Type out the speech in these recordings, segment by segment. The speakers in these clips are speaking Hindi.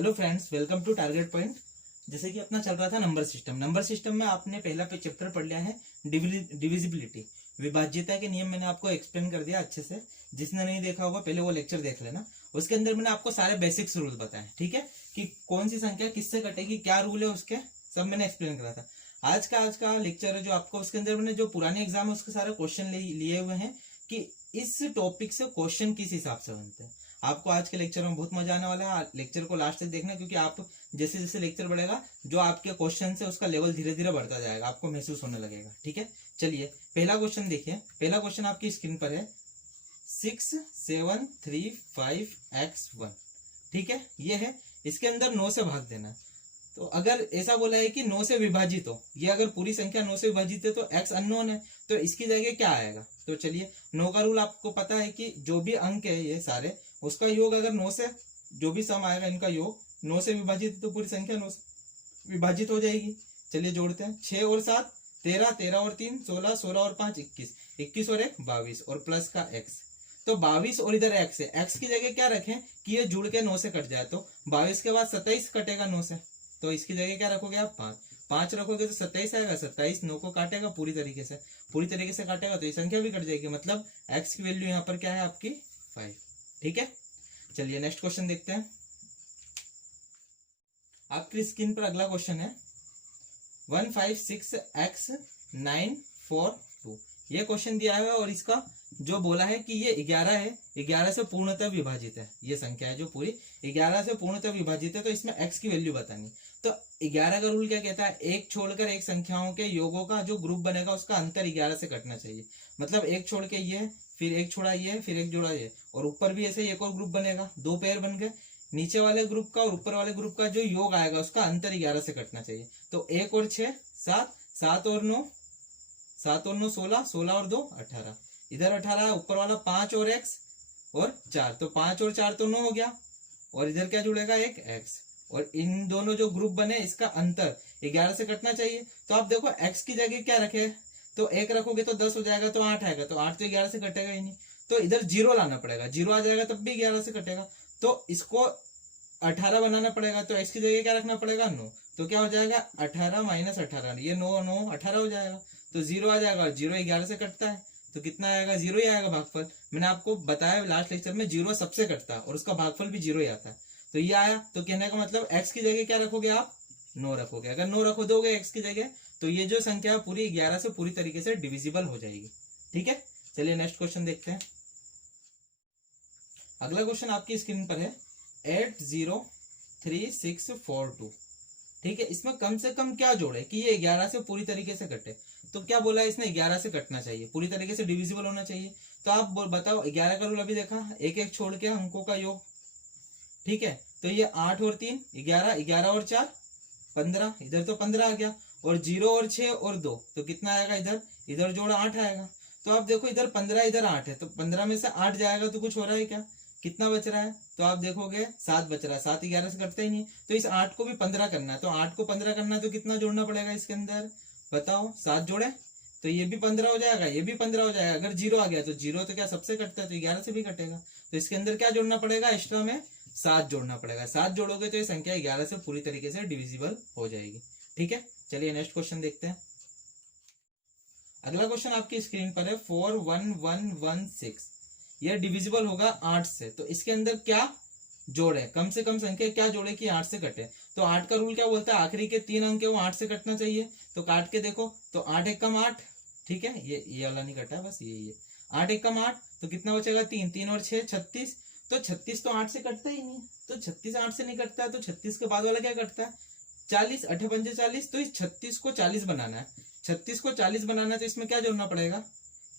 Hello friends, welcome to Target Point. जैसे कि अपना चल रहा था नंबर सिस्टम में आपने पहला चैप्टर पढ़ लिया है डिविजिबिलिटी, विभाज्यता के नियम। मैंने आपको एक्सप्लेन कर दिया अच्छे से। जिसने नहीं देखा होगा पहले वो लेक्चर देख लेना। उसके अंदर मैंने आपको सारे बेसिक्स रूल बताए, ठीक है, कि कौन सी संख्या किससे कटेगी, क्या रूल है उसके, सब मैंने एक्सप्लेन करा था। आज का लेक्चर है जो आपको, उसके अंदर मैंने जो पुराने एग्जाम है उसके सारे क्वेश्चन लिए हुए हैं कि इस टॉपिक से क्वेश्चन किस हिसाब से बनते हैं। आपको आज के लेक्चर में बहुत मजा आने वाला है। लेक्चर को लास्ट तक देखना, क्योंकि आप जैसे जैसे लेक्चर बढ़ेगा जो आपके क्वेश्चन है उसका लेवल धीरे धीरे बढ़ता जाएगा, आपको महसूस होने लगेगा। ठीक है, चलिए पहला क्वेश्चन देखिए। पहला क्वेश्चन आपकी स्क्रीन पर है 6, 7, 3, 5, x1। ठीक है, ये है। इसके अंदर 9 से भाग देना। तो अगर ऐसा बोला है कि 9 से विभाजित हो, ये अगर पूरी संख्या 9 से विभाजित है तो x अननोन है, तो इसकी जगह क्या आएगा। तो चलिए 9 का रूल आपको पता है कि जो भी अंक है ये सारे, उसका योग अगर 9 से, जो भी सम आएगा इनका योग 9 से विभाजित है तो पूरी संख्या 9 से विभाजित हो जाएगी। चलिए जोड़ते हैं। 6 और 7 13, 13 और 3 16, 16 और 5 21, 21 और 1 22 और प्लस का x। तो 22 और इधर x है, x की जगह क्या रखें कि ये जुड़ के 9 से कट जाए। तो 22 के बाद 27 कटेगा 9 से, तो इसकी जगह क्या रखोगे आप 5 रखोगे तो 27 आएगा। 27 9 को काटेगा पूरी तरीके से काटेगा तो ये संख्या भी कट जाएगी। मतलब x की वैल्यू यहाँ पर क्या है आपकी 5। ठीक है, चलिए नेक्स्ट क्वेश्चन देखते हैं। आपकी स्क्रीन पर अगला क्वेश्चन है 156x942। ये क्वेश्चन दिया है और इसका जो बोला है कि ये 11 है, 11 से पूर्णतः विभाजित है। ये संख्या है जो पूरी 11 से पूर्णतः विभाजित है, तो इसमें x की वैल्यू बतानी। तो 11 का रूल क्या कहता है, एक छोड़कर एक संख्याओं के योगों का जो ग्रुप बनेगा उसका अंतर 11 से कटना चाहिए। मतलब एक छोड़ के ये, फिर एक छोड़ा ये, फिर एक जोड़ा ये, और ऊपर भी ऐसे एक और ग्रुप बनेगा, 2 पेयर बन गए। नीचे वाले ग्रुप का और ऊपर वाले ग्रुप का जो योग आएगा उसका अंतर 11 से कटना चाहिए। तो 1 और 6 7, 7 और 9 16, 16 और 2 18, इधर 18, ऊपर वाला 5 और x और 4, तो 5 और 4 तो 9 हो गया, और इधर क्या जुड़ेगा एक x, और इन दोनों जो ग्रुप बने इसका अंतर 11 से कटना चाहिए। तो आप देखो x की जगह क्या रखे, तो 1 रखोगे तो 10 हो जाएगा, तो 8 आएगा, तो 8 तो 11 से कटेगा ही नहीं। तो इधर 0 लाना पड़ेगा, 0 आ जाएगा तब भी 11 से कटेगा। तो इसको 18 बनाना पड़ेगा, तो x की जगह क्या रखना पड़ेगा 9। तो क्या हो जाएगा 18 माइनस 18, ये 9 9 18 हो जाएगा, तो 0 आ जाएगा। 0 11 से कटता है तो कितना आएगा, 0 ही आएगा भागफल। मैंने आपको बताया लास्ट लेक्चर में 0 सबसे कटता है और उसका भागफल भी 0 ही आता है। तो ये आया, तो कहने का मतलब x की जगह क्या रखोगे आप 9 रखोगे। अगर 9 रखो दोगे x की जगह, तो ये जो संख्या पूरी 11 से पूरी तरीके से डिविजिबल हो जाएगी। ठीक है, चलिए नेक्स्ट क्वेश्चन देखते हैं। अगला क्वेश्चन आपकी स्क्रीन पर है 803642। ठीक है, इसमें कम से कम क्या जोड़े कि ये 11 से पूरी तरीके से कटे। तो क्या बोला है इसने, 11 से कटना चाहिए, पूरी तरीके से डिविजिबल होना चाहिए। तो आप बताओ 11 का रूल अभी देखा, एक एक छोड़ के अंकों का योग। ठीक है, तो ये 8 और 3 11, 11 और 4 15, इधर तो 15 आ गया, और 0 और 6 और 2, तो कितना आएगा इधर जोड़ 8 आएगा। तो आप देखो इधर 15 इधर 8 है, तो 15 में से 8 जाएगा तो कुछ हो रहा है क्या, कितना बच रहा है, तो आप देखोगे 7 बच रहा है। 7 11 से कटता ही नहीं, तो इस 8 को भी 15 करना है। तो 8 को 15 करना है तो कितना जोड़ना पड़ेगा इसके अंदर, बताओ। 7 जोड़े तो ये भी 15 हो जाएगा, ये भी 15 हो जाएगा। अगर 0 आ गया तो 0 तो क्या सबसे कटता है, तो 11 से भी कटेगा। तो इसके अंदर क्या जोड़ना पड़ेगा, एक्स्ट्रा में 7 जोड़ना पड़ेगा। 7 जोड़ोगे तो ये संख्या 11 से पूरी तरीके से डिविजिबल हो जाएगी। ठीक है, चलिए नेक्स्ट क्वेश्चन देखते हैं। अगला क्वेश्चन आपकी स्क्रीन पर है 41116। यह डिविजिबल होगा 8 से। तो इसके अंदर क्या जोड़े, कम से कम संख्या क्या जोड़े कि 8 से कटे। तो 8 का रूल क्या बोलता है, आखिरी के 3 अंक है वो 8 से कटना चाहिए। तो काट के देखो, तो 8 एक कम 8, ठीक है, ये वाला नहीं कटा है, बस ये 8 एक कम 8, तो कितना बचेगा 3, 3 और 6 36। तो 36 तो 8 से कटता ही नहीं, तो 36 8 से नहीं कटता है। तो 36 के बाद वाला क्या कटता है 40, 8 पंजे 40। तो इस 36 को 40 बनाना है, 36 को 40 बनाना है, तो इसमें क्या जोड़ना पड़ेगा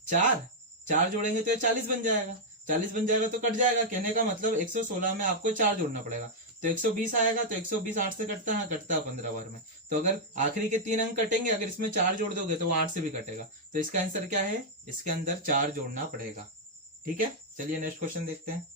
4 जोड़ेंगे तो ये 40 बन जाएगा। 40 बन जाएगा तो कट जाएगा, कहने का मतलब 116 में आपको 4 जोड़ना पड़ेगा, तो 120 आएगा। तो 120 8 से कटता है, कटता है 15 बार में। तो अगर आखिरी के 3 अंक कटेंगे, अगर इसमें 4 जोड़ दोगे तो वो 8 से भी कटेगा। तो इसका आंसर क्या है, इसके अंदर 4 जोड़ना पड़ेगा। ठीक है, चलिए नेक्स्ट क्वेश्चन देखते हैं।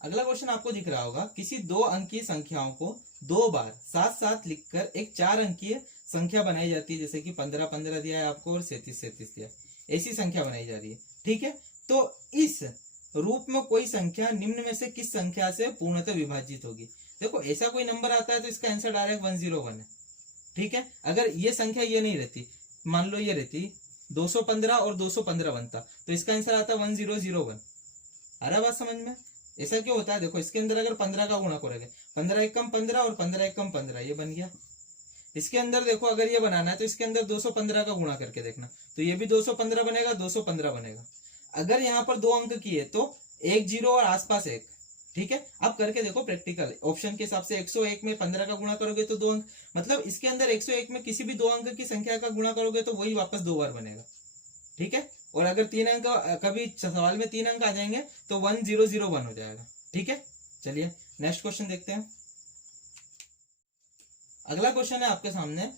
अगला क्वेश्चन आपको दिख रहा होगा, किसी 2 अंकीय संख्याओं को 2 बार साथ साथ लिखकर एक 4 अंकीय संख्या बनाई जाती है। जैसे कि 15 दिया है आपको और 37 दिया है, ऐसी संख्या बनाई जा रही है। ठीक है, तो इस रूप में कोई संख्या निम्न में से किस संख्या से पूर्णतः विभाजित होगी। देखो ऐसा कोई नंबर आता है तो इसका आंसर डायरेक्ट 101 है। ठीक है, अगर ये संख्या ये नहीं रहती, मान लो ये रहती 215 और 215 बनता, तो इसका आंसर आता 1001। आ रहा बात समझ में? ऐसा क्यों होता है? देखो इसके अंदर अगर 15 का गुणा करोगे, 15 एकम 15 और 15 एकम 15, ये बन गया। इसके अंदर देखो अगर ये बनाना है तो इसके अंदर 215 का गुणा करके देखना, तो ये भी 215 बनेगा, 215 बनेगा। अगर यहाँ पर 2 अंक की है तो 1 0 और आसपास 1। ठीक है, अब करके देखो प्रैक्टिकल ऑप्शन के हिसाब से 101 में 15 का गुणा करोगे तो 2 अंक, मतलब इसके अंदर 101 में किसी भी 2 अंक की संख्या का गुणा करोगे तो वही वापस 2 बार बनेगा। ठीक है, और अगर 3 अंक कभी सवाल में 3 अंक आ जाएंगे तो 1001 हो जाएगा। ठीक है, चलिए नेक्स्ट क्वेश्चन देखते हैं। अगला क्वेश्चन है आपके सामने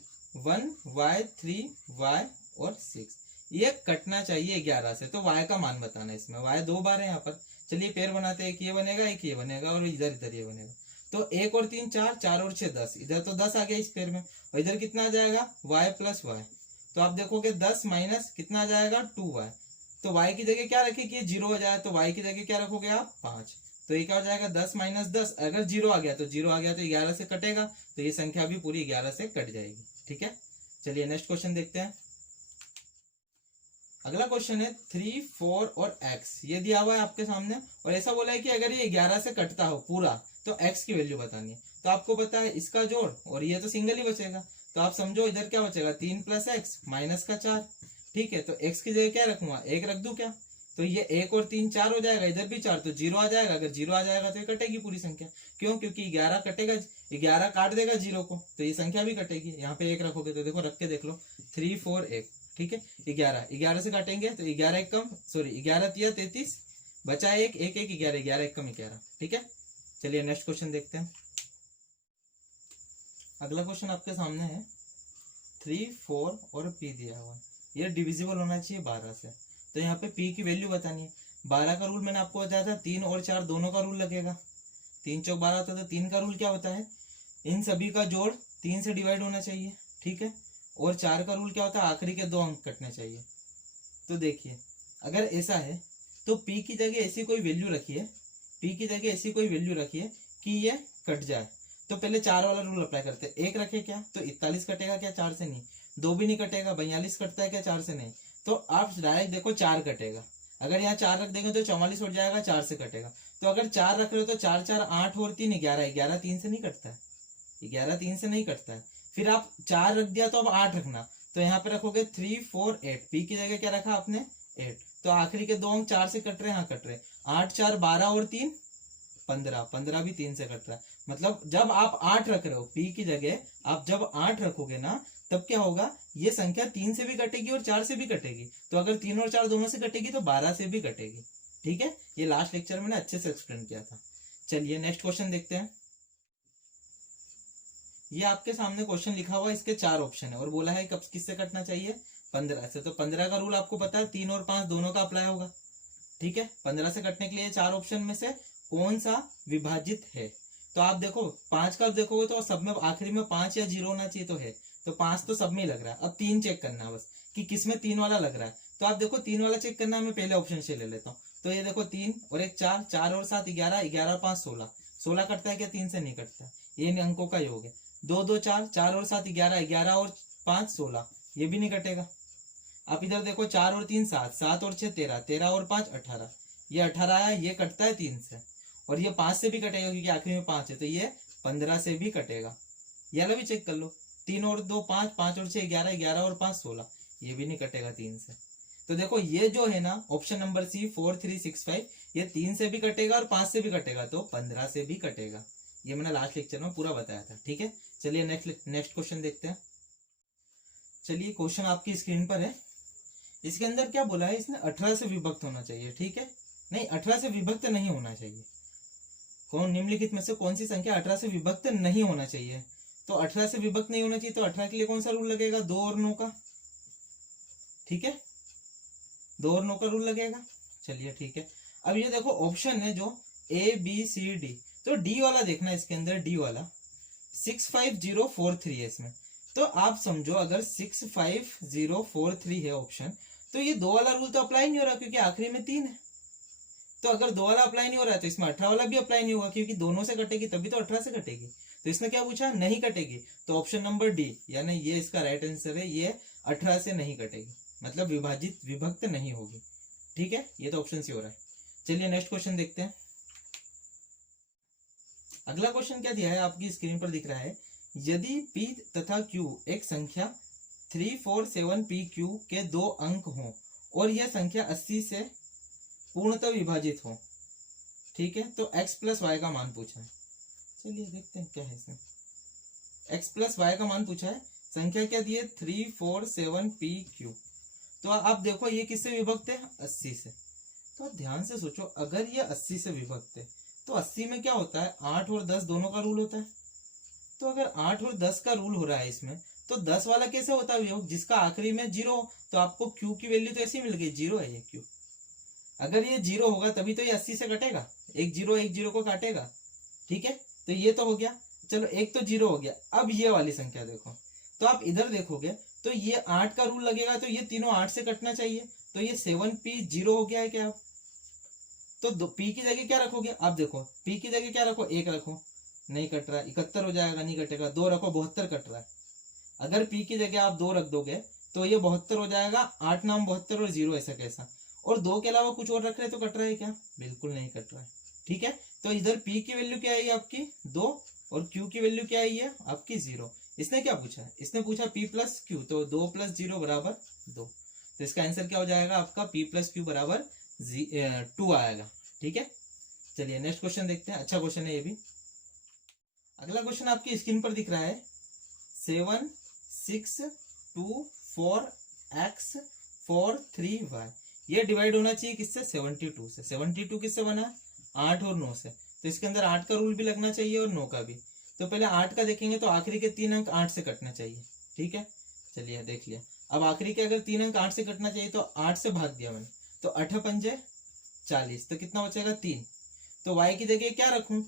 1y 3y और 6, ये कटना चाहिए 11 से, तो y का मान बताना है। इसमें y 2 बार है यहाँ पर। चलिए पेयर बनाते हैं, एक ये बनेगा एक ये बनेगा और इधर ये बनेगा। तो 1 और 3 4, 4 और 6 10, इधर तो 10 आ गया इस पेयर में, और इधर कितना आ जाएगा y प्लस y। तो आप देखोगे 10 माइनस कितना आ जाएगा 2y, तो y की जगह क्या रखे कि 0 हो जाए, तो y की जगह क्या रखोगे आप 5, तो ये क्या हो जाएगा 10 माइनस 10, अगर 0 आ गया तो 0 आ गया, तो 11 से कटेगा, तो ये संख्या भी पूरी 11 से कट जाएगी। ठीक है, चलिए नेक्स्ट क्वेश्चन देखते हैं। अगला क्वेश्चन है 3 4 और x, ये दिया हुआ है आपके सामने, और ऐसा बोला है कि अगर ये 11 से कटता हो पूरा तो x की वैल्यू बतानी है। तो आपको पता है इसका जोड़, और ये तो सिंगल ही बचेगा, तो आप समझो इधर क्या बचेगा 3 प्लस एक्स माइनस का 4। ठीक है, तो x की जगह क्या रखूंगा 1 रख दूं क्या, तो ये 1 और 3 4 हो जाएगा, इधर भी 4, तो 0 आ जाएगा। अगर 0 आ जाएगा तो ये कटेगी पूरी संख्या, क्यों? क्योंकि 11 कटेगा, 11 काट देगा 0 को, तो ये संख्या भी कटेगी। यहाँ पे 1 रखोगे तो देखो रख के देख लो 3 4 1। ठीक है, 11 से काटेंगे तो 11 एक कम, सॉरी 11 तिया 33, बचा 1 1 1 11 11 एक कम 11। ठीक है, चलिए नेक्स्ट क्वेश्चन देखते हैं। अगला क्वेश्चन आपके सामने है 3 4 और p दिया हुआ, ये डिविजिबल होना चाहिए 12 से, तो यहाँ पे p की वैल्यू बतानी है। 12 का रूल मैंने आपको बताया था, 3 और 4 दोनों का रूल लगेगा। 3 चौक 12 होता है, तो 3 का रूल क्या होता है, इन सभी का जोड़ 3 से डिवाइड होना चाहिए। ठीक है, और 4 का रूल क्या होता है, आखिरी के 2 अंक कटने चाहिए। तो देखिए अगर ऐसा है तो p की जगह ऐसी कोई वैल्यू रखिए, p की जगह ऐसी कोई वैल्यू रखिए कि ये कट जाए। तो पहले 4 वाला रूल अप्लाई करते हैं, 1 रखे क्या तो 41 कटेगा क्या 4 से नहीं, 2 भी नहीं कटेगा, 42 कटता है क्या 4 से नहीं, तो आप डायरेक्ट देखो 4 कटेगा। अगर यहाँ 4 रख देंगे तो 44 उठ जाएगा, 4 से कटेगा। तो अगर 4 रख रहे हो तो 4 4 8 और 3 11, 11 3 से नहीं कटता है, 11 3 से नहीं कटता है। फिर आप 4 रख दिया तो अब 8 रखना, तो यहाँ पे रखोगे 3 4 8, पी की जगह क्या रखा आपने 8, तो आखिरी के 2 अंक 4 से कट रहे हैं, हाँ कट रहे, 8 4 12 और 3 15, 15 भी 3 से कट रहा है। मतलब जब आप 8 रख रहे हो पी की जगह, आप जब 8 रखोगे ना तब क्या होगा, ये संख्या 3 से भी कटेगी और 4 से भी कटेगी। तो अगर 3 और 4 दोनों से कटेगी तो 12 से भी कटेगी। ठीक है, ये लास्ट लेक्चर में अच्छे से एक्सप्लेन किया था। चलिए नेक्स्ट क्वेश्चन देखते हैं। ये आपके सामने क्वेश्चन लिखा हुआ है, इसके 4 ऑप्शन है और बोला है कब किससे कटना चाहिए 15 से। तो 15 का रूल आपको पता है, 3 और 5 दोनों का अप्लाई होगा। ठीक है, 15 से कटने के लिए 4 ऑप्शन में से कौन सा विभाजित है। तो आप देखो 5 का देखोगे तो सब में आखिरी में 5 या 0 होना चाहिए, तो है, तो 5 तो सब में लग रहा है। अब 3 चेक करना है बस कि किसमें 3 वाला लग रहा है। तो आप देखो 3 वाला चेक करना है, मैं पहले ऑप्शन से ले लेता हूँ। तो ये देखो 3 और 1 4, 4 और 7 11, 11 और 5 16, 16 कटता है क्या 3 से नहीं कटता, ये अंकों का योग है। 2 2 4, 4 और 7 11, 11 और 5 16, ये भी नहीं कटेगा। आप इधर देखो 4 और 3 7, 7 और 6 13, 13 और 5 18, ये 18 आया, ये कटता है 3 से, और ये 5 से भी कटेगा क्योंकि आखिरी में 5 है, तो ये 15 से भी कटेगा। ये वाला भी चेक कर लो, 3 और 2 5, 5 और 6 11, 11 और 5 16, ये भी नहीं कटेगा 3 से। तो देखो ये जो है ना ऑप्शन नंबर सी 4 3 6 5, ये 3 से भी कटेगा और 5 से भी कटेगा, तो 15 से भी कटेगा। ये मैंने लास्ट लेक्चर में पूरा बताया था। ठीक है, चलिए नेक्स्ट क्वेश्चन देखते हैं। चलिए क्वेश्चन आपकी स्क्रीन पर है। इसके अंदर क्या बोला है, इसने 18 से विभक्त होना चाहिए। ठीक है, नहीं 18 से विभक्त नहीं होना चाहिए। कौन निम्नलिखित में से कौन सी संख्या 18 से विभक्त नहीं होना चाहिए। तो 18 से विभक्त नहीं होना चाहिए, तो 18 के लिए कौन सा रूल लगेगा 2 और 9 का। ठीक है, 2 और 9 का रूल लगेगा। चलिए ठीक है, अब ये देखो ऑप्शन है जो ABCD, तो डी वाला देखना, इसके अंदर डी वाला 65043 है इसमें। तो आप समझो अगर 65043 है ऑप्शन, तो ये 2 वाला रूल तो अप्लाई नहीं हो रहा क्योंकि आखिरी में 3 है। तो अगर 2 वाला अप्लाई नहीं हो रहा है तो इसमें 18 वाला भी अप्लाई नहीं होगा, क्योंकि दोनों से कटेगी तभी तो 18 से कटेगी। तो इसने क्या पूछा, नहीं कटेगी, तो ऑप्शन नंबर डी यानी ये इसका राइट आंसर है, ये 18 से नहीं कटेगी, मतलब विभक्त नहीं होगी। ठीक है, ये तो ऑप्शन सी हो रहा है। चलिए नेक्स्ट क्वेश्चन देखते हैं। अगला क्वेश्चन क्या दिया है, आपकी स्क्रीन पर दिख रहा है, यदि P तथा Q एक संख्या 347 PQ के 2 अंक हों और यह संख्या 80 से पूर्णतः विभाजित हो, ठीक है, तो x प्लस वाई का मान पूछा है। चलिए देखते हैं क्या है इसमें। x प्लस वाई का मान पूछा है, संख्या क्या दी है 347 PQ। तो आप देखो ये किससे विभक्त है, 80 से। तो आप ध्यान से सोचो, अगर ये 80 से विभक्त है तो 80 में क्या होता है, 8 और 10 दोनों का रूल होता है। तो अगर 8 और 10 का रूल हो रहा है इसमें, तो 10 वाला कैसे होता है विभक्त, जिसका आखिरी में 0 हो। तो आपको Q की वैल्यू तो ऐसी मिल गई, 0 है ये Q। अगर ये 0 होगा तभी तो ये 80 से कटेगा, एक जीरो को काटेगा। ठीक है, तो ये तो हो गया, चलो एक तो 0 हो गया। अब ये वाली संख्या देखो, तो आप इधर देखोगे तो ये 8 का रूल लगेगा, तो ये तीनों 8 से कटना चाहिए। तो ये 7P 0 हो गया है क्या। तो P की जगह क्या रखोगे, आप देखो P की जगह क्या रखो, 1 रखो, नहीं कट रहा है, 71 हो जाएगा, नहीं कटेगा। 2 रखो, 72 कट रहा है। अगर P की जगह आप 2 रख दोगे तो ये 72 हो जाएगा, 8 नाम 72 और 0 ऐसा कैसा। और 2 के अलावा कुछ और रख रहे तो कट रहा है क्या, बिल्कुल नहीं कट रहा है। ठीक है, तो इधर P की वैल्यू क्या आई आपकी 2 और Q की वैल्यू क्या आई है आपकी 0। इसने क्या पूछा है, इसने पूछा P प्लस Q, तो 2 + 0 बराबर 2। तो इसका आंसर क्या हो जाएगा आपका, P प्लस Q बराबर 2 आएगा। ठीक है, चलिए नेक्स्ट क्वेश्चन देखते हैं। अच्छा क्वेश्चन है ये भी। अगला क्वेश्चन आपकी स्क्रीन पर दिख रहा है, 7 6 2 4 x 4 3 y। ये डिवाइड होना चाहिए किससे, 72 से। 72 किससे बना, 8 और 9 से। तो इसके अंदर 8 का रूल भी लगना चाहिए और 9 का भी। तो पहले 8 का देखेंगे तो आखिरी के 3 अंक 8 से कटना चाहिए। ठीक है, चलिए देख लिया। अब आखिरी के अगर 3 अंक 8 से कटना चाहिए तो 8 से भाग दिया मैंने, तो 8 पंजे 40, तो कितना बचेगा 3। तो y की जगह क्या रखूं,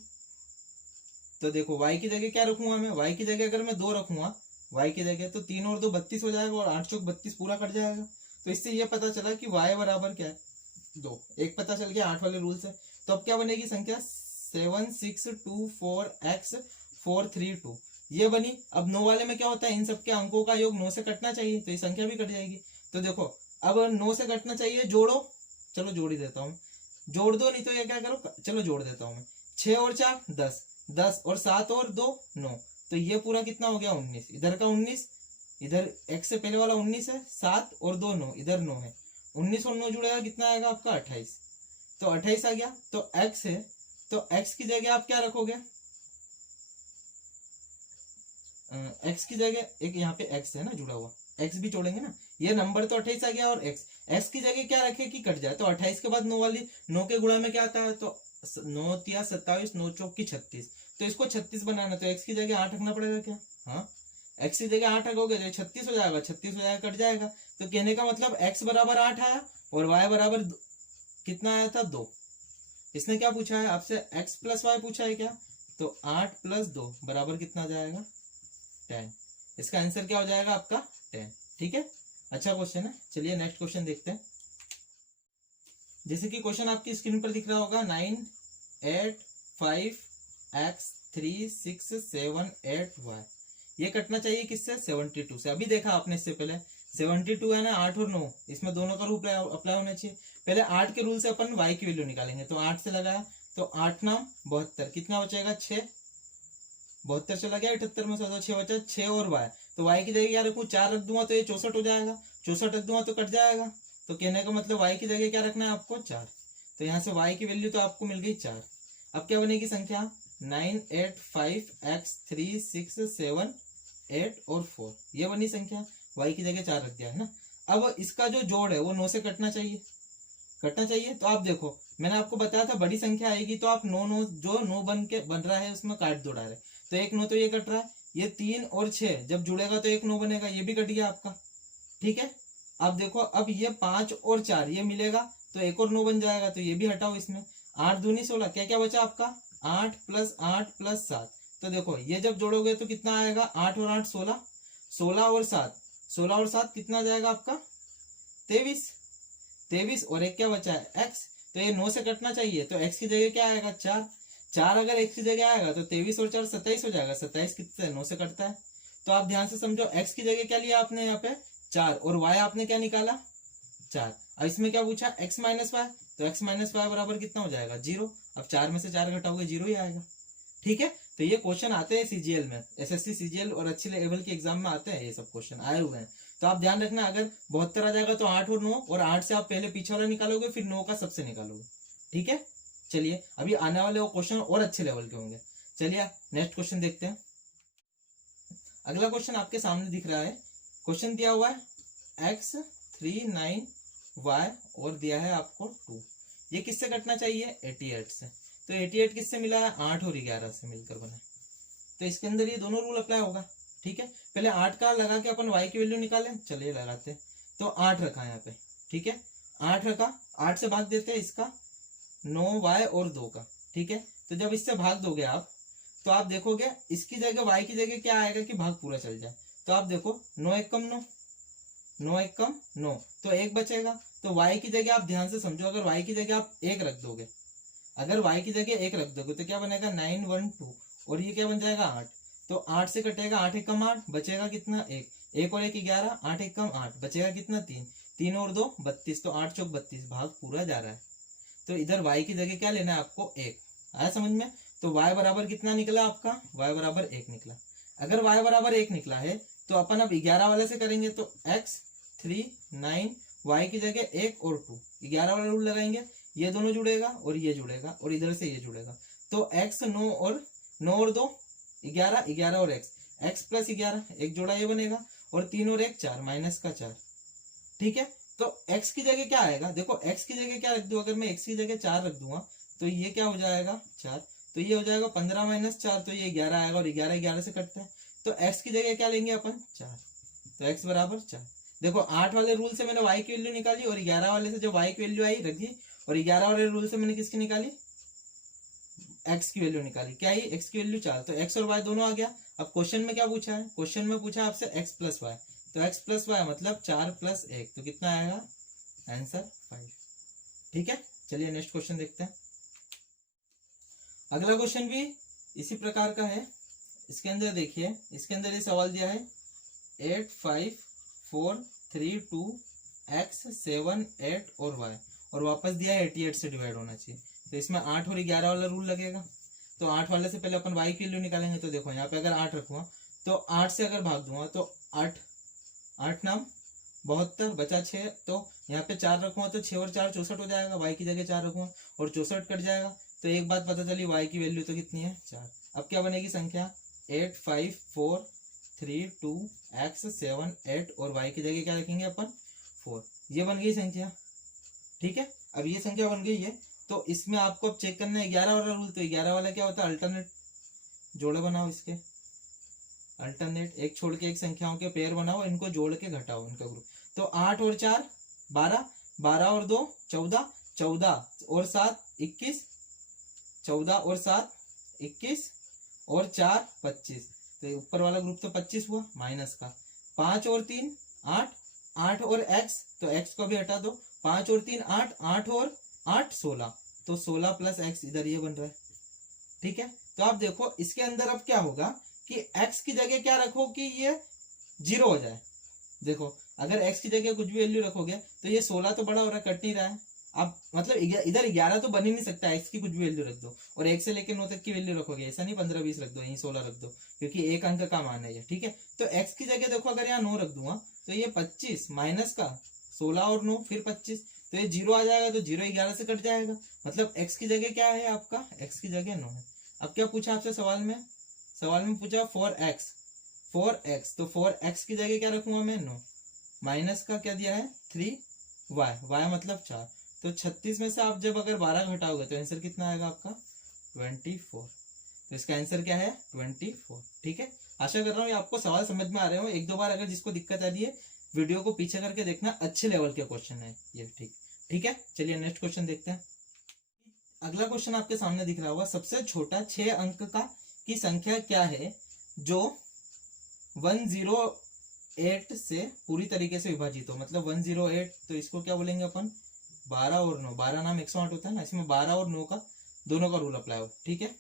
तो देखो y की जगह क्या रखूंगा मैं, y की जगह अगर मैं 2 रखूंगा y की जगह, तो 3 और 2 32 हो जाएगा, और 8 चौक 32 पूरा कट जाएगा। तो इससे ये पता चला कि y बराबर क्या है 2, एक पता चल गया 8 वाले रूल से। तो अब क्या बनेगी संख्या, 7 6 2 4 x 4 3 2 ये बनी। अब 9 वाले में क्या होता है, इन सबके अंकों का योग 9 से कटना चाहिए, तो ये संख्या भी कट जाएगी। तो देखो अब 9 से कटना चाहिए, जोड़ो, चलो जोड़ ही देता हूँ, जोड़ दो, नहीं तो ये क्या करो, चलो जोड़ देता हूँ मैं। 6 और 4 10, 10 और 7 और 2 9, तो ये पूरा कितना हो गया 19। इधर का 19, इधर x से पहले वाला 19 है, 7 और 2 9, इधर 9 है। 19 और 9 जुड़ेगा, कितना आएगा आपका 28। तो 28 आ गया। तो x है, तो x की जगह आप क्या रखोगे, x की जगह एक यहाँ पे x है ना जुड़ा हुआ, x भी जोड़ेंगे ना, ये नंबर तो 28 आ गया। और x की जगह क्या रखे कि कट जाए, तो 28 के बाद 9 वाली, 9 के गुणा में क्या आता है, तो 9 तिया 27, 9 चौक की 36, तो इसको 36 बनाना, तो x की जगह 8 रखना पड़ेगा क्या, हाँ x की जगह 8 रखोगे तो 36 हो जाएगा, 36 हो जाएगा, कट जाएगा। तो कहने का मतलब x बराबर 8 आया और y बराबर कितना आया था 2। इसने क्या पूछा है आपसे, x प्लस वाई पूछा है क्या, तो 8 + 2 बराबर कितना आ जाएगा 10। इसका आंसर क्या हो जाएगा आपका 10। ठीक है, अच्छा क्वेश्चन है। चलिए नेक्स्ट क्वेश्चन देखते हैं। जैसे कि क्वेश्चन आपकी स्क्रीन पर दिख रहा होगा, 9 8 5 x 3 6 7 8 y। ये कटना चाहिए किससे, 72 से। अभी देखा आपने इससे पहले 72 है ना, 8 और 9, इसमें दोनों का रूल अप्लाई होना चाहिए। पहले 8 के रूल से अपन y की वैल्यू निकालेंगे, तो 8 से लगाया, तो 8 नाम 72, कितना बचेगा 6, 72 चला गया 78 में से, तो 6 बचा, 6 और y। तो y की जगह क्या रखूं, 4 रख दूंगा तो ये 64 हो जाएगा, 64 रख दूंगा तो कट जाएगा। तो कहने का मतलब y की जगह क्या रखना है आपको 4। तो यहाँ से y की वैल्यू तो आपको मिल गई 4। अब क्या बनेगी संख्या, 9 8 5 x 3 6 7 8 और 4, ये बनी संख्या। y की जगह 4 रख दिया है ना। अब इसका जो जोड़ है वो 9 से कटना चाहिए, कटना चाहिए। तो आप देखो मैंने आपको बताया था बड़ी संख्या आएगी तो आप 9 जो 9 बन रहा है उसमें काट दो डायरेक्ट, तो 1 9 तो ये कट रहा है, ये 3 और 6 जब जुड़ेगा तो 1 9 बनेगा, ये भी कट गया आपका। ठीक है, अब देखो अब ये 5 और 4 ये मिलेगा तो 1 और 9 बन जाएगा, तो ये भी हटाओ इसमें। 8 दूनी 16, क्या क्या बचा आपका 8 + 8 + 7। तो देखो ये जब जोड़ोगे तो कितना आएगा, 8 और 8 16, 16 और 7, 16 और 7 कितना आ जाएगा आपका 23, 23 और एक क्या बचा है x। तो ये 9 से कटना चाहिए, तो x की जगह क्या आएगा 4। 4 अगर x की जगह आएगा तो 23 और 4 27 हो जाएगा। 27 कितने 9 से कटता है। तो आप ध्यान से समझो, x की जगह क्या लिया आपने यहाँ पे 4 और y आपने क्या निकाला 4। अब इसमें क्या पूछा x माइनस वाई, तो x माइनस वाई बराबर कितना हो जाएगा 0। अब 4 में से 4 घटाओगे 0 ही आएगा। ठीक है, तो ये क्वेश्चन आते हैं सीजीएल में, एसएससी सीजीएल और अच्छे लेवल के एग्जाम में आते हैं, ये सब क्वेश्चन आए हुए हैं। तो आप ध्यान रखना, अगर 72 आ जाएगा तो 8 और 9, और 8 से आप पहले पीछे वाला निकालोगे फिर 9 का सबसे निकालोगे। ठीक है, चलिए अभी आने वाले वो क्वेश्चन और अच्छे लेवल के होंगे। चलिए नेक्स्ट क्वेश्चन देखते हैं। अगला क्वेश्चन आपके सामने दिख रहा है। क्वेश्चन दिया हुआ है x 3 9 y और दिया है आपको 2। ये किससे कटना चाहिए 88 से। तो 88 किससे मिला है 8 और 11 से मिलकर बना। तो इसके अंदर ये दोनों रूल अप्लाई होगा। ठीक है, पहले 8 का लगा के अपन y की वैल्यू निकालें। चलिए लगाते हैं। तो 8 रखा है यहाँ पे। ठीक है, 8 रखा, 8 से भाग देते हैं इसका 9y और 2 का। ठीक है, तो जब इससे भाग दोगे आप तो आप देखोगे इसकी जगह y की जगह क्या आएगा कि भाग पूरा चल जाए। तो आप देखो 9 एक कम 9, 9 एक कम 9, तो 1 बचेगा। तो y की जगह आप ध्यान से समझो, अगर y की जगह आप 1 रख दोगे, अगर y की जगह 1 रख दोगे तो क्या बनेगा 9 1 2 और ये क्या बन जाएगा 8। तो 8 से कटेगा 8 एक कम 8, बचेगा कितना 1, 1 और 1 11, 8 एक कम 8, बचेगा कितना 3, 3 और 2 32, तो 8 चौक 32, भाग पूरा जा रहा है। तो इधर y की जगह क्या लेना है आपको 1। आया समझ में। तो y बराबर कितना निकला आपका, y बराबर 1 निकला। अगर y बराबर 1 निकला है तो अपन अब 11 वाले से करेंगे। तो x 3 9 y की जगह 1 और 2, 11 वाला रूल लगाएंगे, ये दोनों जुड़ेगा और ये जुड़ेगा और इधर से ये जुड़ेगा। तो x 9 और 2 11, 11 और x प्लस 11, एक जोड़ा ये बनेगा, और 3 और 1 4, माइनस का 4। ठीक है, तो x की जगह क्या आएगा, देखो x की जगह क्या रख दूं, अगर मैं x की जगह 4 रख दूंगा तो ये क्या हो जाएगा 4, तो ये हो जाएगा 15 माइनस 4, तो ये 11 आएगा, और 11 11 से कटता है। तो x की जगह क्या लेंगे अपन 4, तो x बराबर 4। देखो 8 वाले रूल से मैंने y की वैल्यू निकाली, और 11 वाले से जो y की वैल्यू आई रखी, और 11 वाले रूल से मैंने किसकी निकाली x की वैल्यू निकाली। क्या आई x की वैल्यू 4, तो x और y दोनों आ गया। अब क्वेश्चन में क्या पूछा है, क्वेश्चन में पूछा आपसे x प्लस वाई, तो x प्लस वाई मतलब 4 प्लस 1, तो कितना आएगा आंसर 5। ठीक है, चलिए नेक्स्ट क्वेश्चन देखते हैं। अगला क्वेश्चन भी इसी प्रकार का है। इसके अंदर देखिए, इसके अंदर ये सवाल दिया है 8 5 4 3 2 x 7 8 और y, और वापस दिया है 88 से डिवाइड होना चाहिए। तो इसमें 8 और 11 वाला रूल लगेगा। तो 8 वाले से पहले अपन y की वैल्यू निकालेंगे। तो देखो यहाँ पे अगर 8 रखूंगा तो 8 से अगर भाग दूंगा तो 8 8 नाम 72, बचा 6, तो यहाँ पे 4 रखूंगा तो 6 और 4 64 हो जाएगा, y की जगह 4 रखूंगा और 64 कट जाएगा। तो एक बात पता चली, y की वैल्यू तो कितनी है 4। अब क्या बनेगी संख्या 8 5 4 3 2 x 7 8 और y की जगह क्या रखेंगे अपन 4। ये बन गई संख्या। ठीक है, अब ये संख्या बन गई है। तो इसमें आपको अब चेक करना है 11 वाला रूल। तो 11 वाला क्या होता है, अल्टरनेट जोड़े बनाओ, इसके अल्टरनेट एक छोड़ के एक संख्याओं के पेयर बनाओ, इनको जोड़ के घटाओ इनका ग्रुप। तो 8 और 4 12, 12 और 2 14, 14 और 7 21, 14 और 7 21 और 4 25। तो ऊपर वाला ग्रुप तो 25 हुआ, माइनस का 5 और 3 8, 8 और x, तो x को भी हटा दो, 5 और 3 8, 8 और 8 16, तो 16 प्लस x इधर ये बन रहा है। ठीक है, तो आप देखो इसके अंदर अब क्या होगा कि x की जगह क्या रखो कि ये 0 हो जाए। देखो अगर x की जगह कुछ भी वैल्यू रखोगे तो ये 16 तो बड़ा हो रहा है, कट नहीं रहा है। अब मतलब इधर 11 तो बन ही नहीं सकता, x की कुछ भी वैल्यू रख दो, और 1 से लेकर 9 तक की वैल्यू रखोगे, ऐसा नहीं 15 20 रख दो, यही 16 रख दो, क्योंकि एक अंक का मान है ये। ठीक है, तो x की जगह देखो अगर यहाँ 9 रख दूंगा तो ये 25 माइनस का 16 और 9 फिर 25, तो ये 0 आ जाएगा, तो 0 11 से कट जाएगा। मतलब x की जगह क्या है आपका, x की जगह 9 है। अब क्या पूछा आपसे सवाल में, सवाल में पूछा 4x, 4x, तो 4x की जगह क्या रखूंगा मैं 9, माइनस का क्या दिया है 3y, y मतलब 4, तो 36 में से आप जब अगर 12 घटाओगे तो आंसर कितना आएगा आपका 24। तो इसका आंसर क्या है 24। ठीक है, आशा कर रहा हूँ ये आपको सवाल समझ में आ रहे हो। एक दो बार अगर जिसको दिक्कत आ रही है वीडियो को पीछे करके देखना, अच्छे लेवल के क्वेश्चन है ये। ठीक है, चलिए नेक्स्ट क्वेश्चन देखते हैं। अगला क्वेश्चन आपके सामने दिख रहा होगा, सबसे छोटा 6 अंक का की संख्या क्या है जो 108 से पूरी तरीके से विभाजित हो। मतलब 108, तो इसको क्या बोलेंगे अपन 12 और 9, 12 नाम 108 होता है ना, इसमें 12 और 9 का दोनों का रूल अप्लाई हो, ठीक है।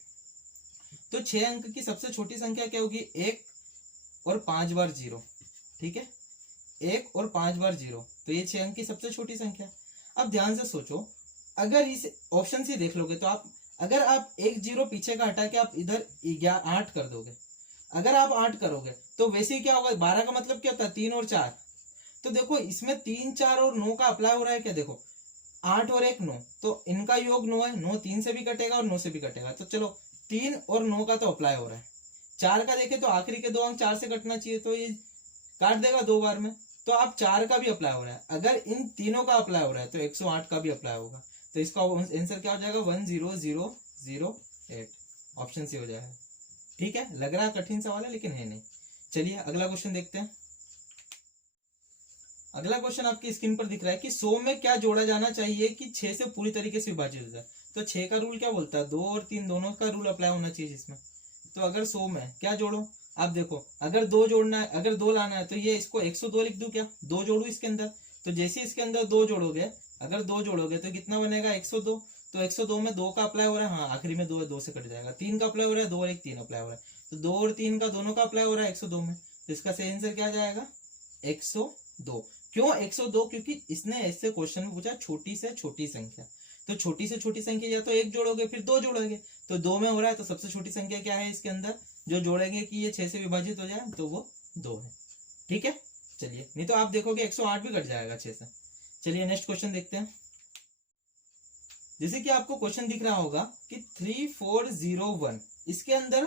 तो 6 अंक की सबसे छोटी संख्या क्या होगी, 1 और 5 बार 0, ठीक है, 1 और 5 बार 0, तो ये 6 अंक की सबसे छोटी संख्या। अब ध्यान से सोचो, अगर इस ऑप्शन से देख लोगे तो आप, अगर आप एक 0 पीछे का हटा के आप इधर 8 कर दोगे, अगर आप 8 करोगे तो वैसे ही क्या होगा, 12 का मतलब क्या होता है, 3 और 4, तो देखो इसमें 3, 4 और 9 का अप्लाई हो रहा है क्या, देखो 8 और 1 9, तो इनका योग 9 है, 9 3 से भी कटेगा और 9 से भी कटेगा, तो चलो 3 और 9 का तो अप्लाई हो रहा है। 4 का देखे तो आखिरी के 2 अंक 4 से कटना चाहिए, तो ये काट देगा 2 बार में, तो आप 4 का भी अप्लाई हो रहा है, अगर इन तीनों का अप्लाई हो रहा है तो 108 का भी अप्लाई होगा, तो इसका आंसर क्या हो जाएगा, 10008, ऑप्शन सी हो जाएगा, ठीक है। लग रहा है कठिन सवाल है लेकिन है नहीं। चलिए अगला क्वेश्चन देखते हैं। अगला क्वेश्चन आपकी स्क्रीन पर दिख रहा है कि 100 में क्या जोड़ा जाना चाहिए कि 6 से पूरी तरीके से विभाजित हो जाए। तो 6 का रूल क्या बोलता है, 2 और 3 दोनों का रूल अप्लाई होना चाहिए इसमें। तो अगर 100 में क्या जोड़ो, आप देखो अगर 2 जोड़ना है, अगर 2 लाना है तो ये इसको 102 लिख दूं क्या, 2 जोड़ू इसके अंदर, तो जैसे इसके अंदर 2 जोड़ोगे, अगर 2 जोड़ोगे तो कितना बनेगा 102, तो 102 में 2 का अप्लाई हो रहा है, हाँ आखिरी में 2 है, 2 से कट जाएगा, 3 का अप्लाई हो रहा है, 2 और 1 3 अप्लाई हो रहा है, तो 2 और 3 का दोनों का अप्लाई हो रहा है 102 में, तो इसका सही आंसर क्या जाएगा 102। क्यों 102, क्योंकि इसने ऐसे क्वेश्चन में पूछा छोटी से छोटी संख्या, तो छोटी से छोटी संख्या या तो 1 जोड़ोगे फिर 2 जोड़ोगे, तो 2 में हो रहा है, तो सबसे छोटी संख्या क्या है इसके अंदर जो जोड़ेंगे कि ये 6 से विभाजित हो जाए, तो वो 2 है, ठीक है। चलिए नहीं तो आप देखोगे 108 भी कट जाएगा 6 से। चलिए नेक्स्ट क्वेश्चन देखते हैं। जैसे कि आपको क्वेश्चन दिख रहा होगा कि 3401, इसके अंदर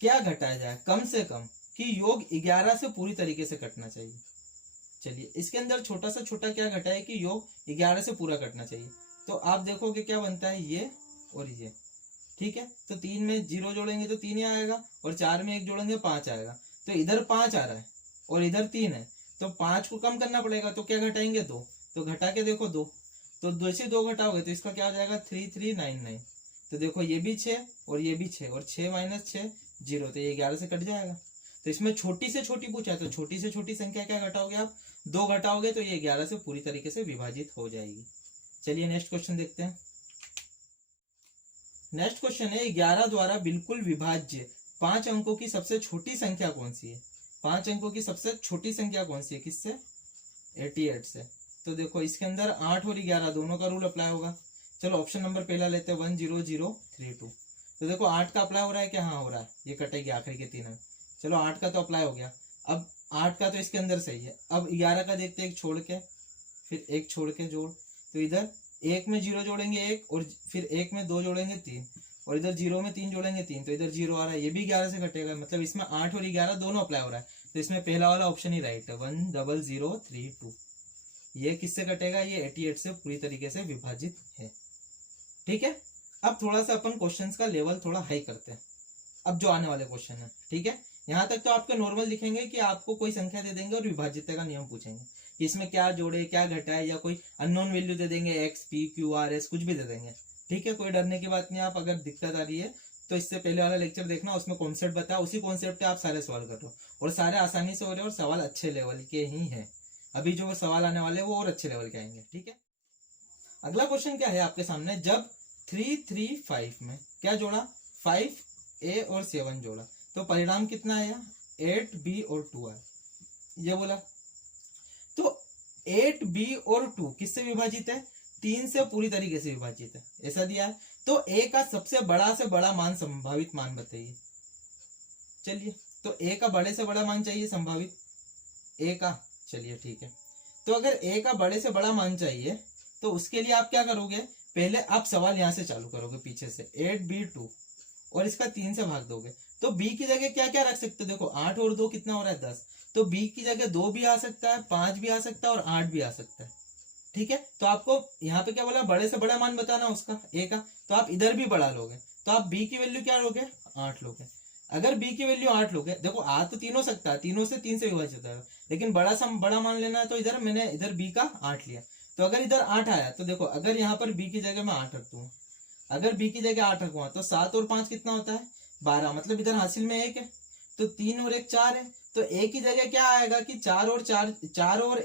क्या घटाया जाए कम से कम कि योग 11 से पूरी तरीके से कटना चाहिए। चलिए इसके अंदर छोटा सा छोटा क्या घटा है कि योग 11 से पूरा कटना चाहिए, तो आप देखोगे क्या बनता है ये और ये, ठीक है। तो 3 में 0 जोड़ेंगे तो 3 ही आएगा, और 4 में 1 जोड़ेंगे 5 आएगा, तो इधर 5 आ रहा है और इधर 3 है, तो 5 को कम करना पड़ेगा, तो क्या घटाएंगे 2, तो घटा के देखो 2, तो 2 से 2 घटाओगे तो इसका क्या हो जाएगा 3399, तो देखो ये भी 6 और ये भी 6 और 6 माइनस 6 0, तो ये 11 से कट जाएगा। तो इसमें छोटी से छोटी पूछा है, तो छोटी से छोटी संख्या क्या घटाओगे आप, 2 घटाओगे तो ये 11 से पूरी तरीके से विभाजित हो जाएगी। चलिए नेक्स्ट क्वेश्चन देखते हैं। नेक्स्ट क्वेश्चन है 11 द्वारा बिल्कुल विभाज्य 5 अंकों की सबसे छोटी संख्या कौन सी है। 5 अंकों की सबसे छोटी संख्या कौन सी है, किससे, 88 से। तो देखो इसके अंदर 8 और 11 दोनों का रूल अप्लाई होगा। चलो ऑप्शन नंबर पहला लेते हैं 10032। तो देखो 8 का अप्लाई हो रहा है क्या, हाँ हो रहा है, ये कटेगी आखिरी के 3 अंक। चलो 8 का तो अप्लाई हो गया, अब 8 का तो इसके अंदर सही है, अब 11 का देखते हैं, एक छोड़ के फिर एक छोड़ के जोड़, तो इधर 1 में 0 जोड़ेंगे 1, और फिर 1 में 2 जोड़ेंगे 3, और इधर 0 में 3 जोड़ेंगे 3, तो इधर 0 आ रहा है, ये भी 11 से कटेगा, मतलब इसमें 8 और 11 दोनों अप्लाई हो रहा है, तो इसमें पहला वाला ऑप्शन ही राइट है 10032। ये किससे कटेगा, ये 88 से पूरी तरीके से विभाजित है, ठीक है। अब थोड़ा सा अपन क्वेश्चंस का लेवल थोड़ा हाई करते हैं, अब जो आने वाले क्वेश्चन है, ठीक है। यहाँ तक तो आपके नॉर्मल दिखेंगे कि आपको कोई संख्या दे देंगे और विभाजित का नियम पूछेंगे कि इसमें क्या जोड़े क्या घटाए, या कोई अननोन वैल्यू दे देंगे, x P Q R S कुछ भी दे देंगे, ठीक है। कोई डरने की बात नहीं, आप अगर दिक्कत आ रही है तो इससे पहले वाला लेक्चर देखना, उसमें कॉन्सेप्ट बताया, उसी कॉन्सेप्ट पे आप सारे सवाल कर लो, और सारे आसानी से हो रहे हैं और सवाल अच्छे लेवल के ही हैं। अभी जो सवाल आने वाले वो और अच्छे लेवल के आएंगे, ठीक है। अगला क्वेश्चन क्या है आपके सामने, जब 335 में क्या जोड़ा, 5A और 7 जोड़ा, तो परिणाम कितना आया, 8B और 2 आया, ये बोला। तो 8B और 2 किससे विभाजित है, 3 से पूरी तरीके से विभाजित है, ऐसा दिया है। तो A का सबसे बड़ा से बड़ा मान, संभावित मान बताइए। चलिए तो A का बड़े से बड़ा मान चाहिए, संभावित A का, चलिए ठीक है। तो अगर A का बड़े से बड़ा मान चाहिए तो उसके लिए आप क्या करोगे, पहले आप सवाल यहां से चालू करोगे पीछे से, 8B2 और इसका 3 से भाग दोगे, तो B की जगह क्या क्या रख सकते हो, देखो 8 और 2 कितना हो रहा है 10, तो B की जगह 2 भी आ सकता है, 5 भी आ सकता है और 8 भी आ सकता है, ठीक है। तो आपको यहाँ पे क्या बोला, बड़े से बड़ा मान बताना उसका A का, तो आप इधर भी बढ़ा लोगे, तो आप B की वैल्यू क्या लोगे, 8 लोगे। अगर B की वैल्यू 8 लोगे, देखो आ तो तीनों सकता है, तीनों से 3 से विभाजित होता है, लेकिन बड़ा मान लेना है, तो इधर मैंने इधर B का 8 लिया, तो अगर इधर 8 आया तो देखो, अगर यहाँ पर B की जगह मैं 8 रख दूंगा, अगर B की जगह 8 रखूंगा तो 7 और 5 कितना होता है 12, मतलब इधर हासिल में 1 है, तो 3 और 1 4 है, तो A की जगह क्या आएगा कि 4 और